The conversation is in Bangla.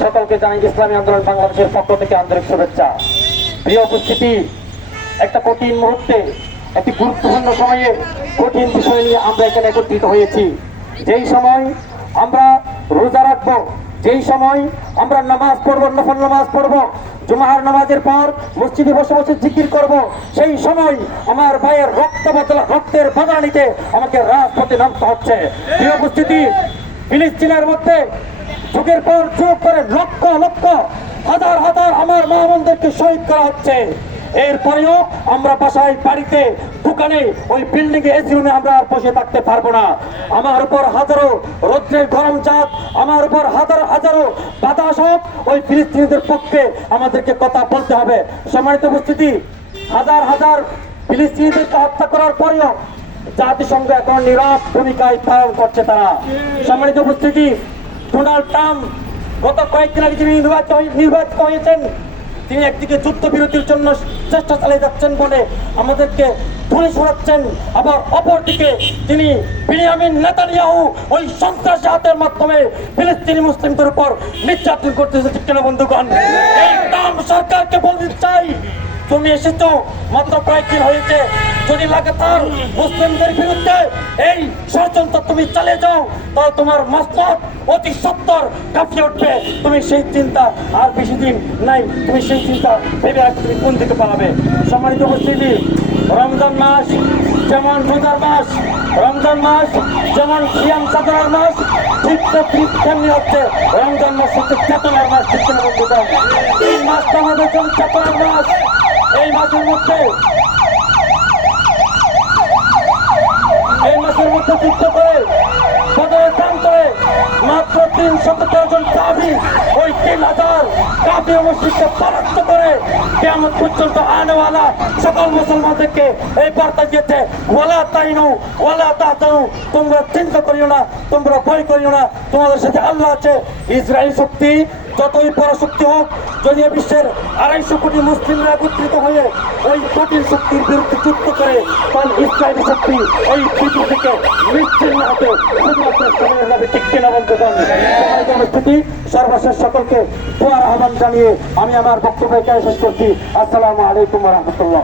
সকলকে জানাই ইসলামী আন্দোলন বাংলাদেশের পক্ষ থেকে আন্তরিক শুভেচ্ছা। প্রিয় উপস্থিতি, একটা কঠিন মুহূর্তে, একটি গুরুত্বপূর্ণ সময়ে কঠিন বিষয় নিয়ে আমরা এখানে একত্রিত হয়েছি। যেই সময় আমরা রোজা রাখবো, যেই সময় আমরা নামাজ পড়বো, নফল নামাজ পড়বো, জুমার নামাজের পর মসজিদে বসে বসে জিকির করব, সেই সময় আমার ভাইয়ের রক্তের বদলা নিতে আমাকে রাজপথে নামতে হচ্ছে। প্রিয় উপস্থিতি, ফিলিস্তিনের মধ্যে যুগের পর যুগ করে লক্ষ লক্ষ হাজার হাজার আমার মা বোনদেরকে শহীদ করা হচ্ছে। এরপরেও আমরা বাসায়, বাড়িতে, দোকানে, ওই বিল্ডিং এ এসি রুমে আমরা আর বসে থাকতে পারবো না। আমার উপর হাজারো রৌদ্রের গরম চাপ, আমার উপর হাজারো বাতাস হোক, ওই ফিলিস্তিনিদের পক্ষে আমাদেরকে কথা বলতে হবে। সম্মানিত উপস্থিতি, হাজার হাজার ফিলিস্তিনিদেরকে হত্যা করার পরেও জাতিসংঘ এখন নীরব ভূমিকায় পালন করছে তারা। সম্মানিত উপস্থিতি, ডোনাল্ড ট্রাম্প গত কয়েকদিন আগে যিনি নির্বাচিত হয়েছেন, তিনি একদিকে যুদ্ধবিরতির জন্য চেষ্টা চালিয়ে যাচ্ছেন বলে আমাদেরকে দূরে সরাচ্ছেন, আবার অপরদিকে তিনি বেনিয়ামিন নেতানিয়াহু ওই সন্ত্রাসী হাতের মাধ্যমে ফিলিস্তিনি মুসলিমদের উপর নির্যাতন করতেছে। ঠিক কিনা বন্ধুগণ? এই ট্রাম্প সরকারকে বলতে চাই, তুমি এসেছো মাত্র কয়েকদিন হয়েছে, যদি লাগাতার মুসলিমদের বিরুদ্ধে এই ষড়যন্ত্র তুমি চালিয়ে যাও, তাহলে তোমার মস্তক অতি সত্তর কাঁপিয়ে উঠবে। তুমি সেই চিন্তা আর বেশি দিন নাই, তুমি সেই চিন্তা ভেবে রাখতে তুমি কোন দিকে পালাবে। সম্মানিত উপস্থিতি, রমজান মাস যেমন রোজার মাস, রমজান মাস যেমন সিয়াম সাধনার মাস, ঠিক তেমনি হচ্ছে রমজান মাস হচ্ছে চেতনার মাস। ঠিক কিনা বন্ধুগণ? এই মাসটা আমাদের জন্য চেতনার মাস। এই মাসের মধ্যে যুদ্ধ করে বদরের প্রান্তরে মাত্র 313 জন কাফির, ওই 3000 কাফির মুশরিককে পরাস্ত করে কিয়ামত পর্যন্ত আনেওয়ালা সকল মুসলমানদেরকে এই বার্তা দিয়েছে, ওয়ালা তাইনু ওয়ালা তাহতানু, তোমরা চিন্তা করিও না, তোমরা ভয় করিও না, তোমাদের সাথে আল্লাহ আছে। ইসরায়েল শক্তি যতই বড় শক্তি হোক, যদি বিশ্বের 250 কোটি মুসলিমরা একত্রিত হয়ে ওই কঠিন শক্তির বিরুদ্ধে যুদ্ধ করে, তাহলে ইসরায়েলি শক্তি এই পৃথিবী থেকে নিশ্চিন্ন হতে শুধুমাত্র সময়ের যাবে। ঠিক কিনা বন্ধুগণ? অনুষ্ঠিতি সর্বশেষ সকলকে দোয়ার আহ্বান জানিয়ে আমি আমার বক্তব্য শেষ করছি। আসসালামু আলাইকুম ওয়া রাহমাতুল্লাহ।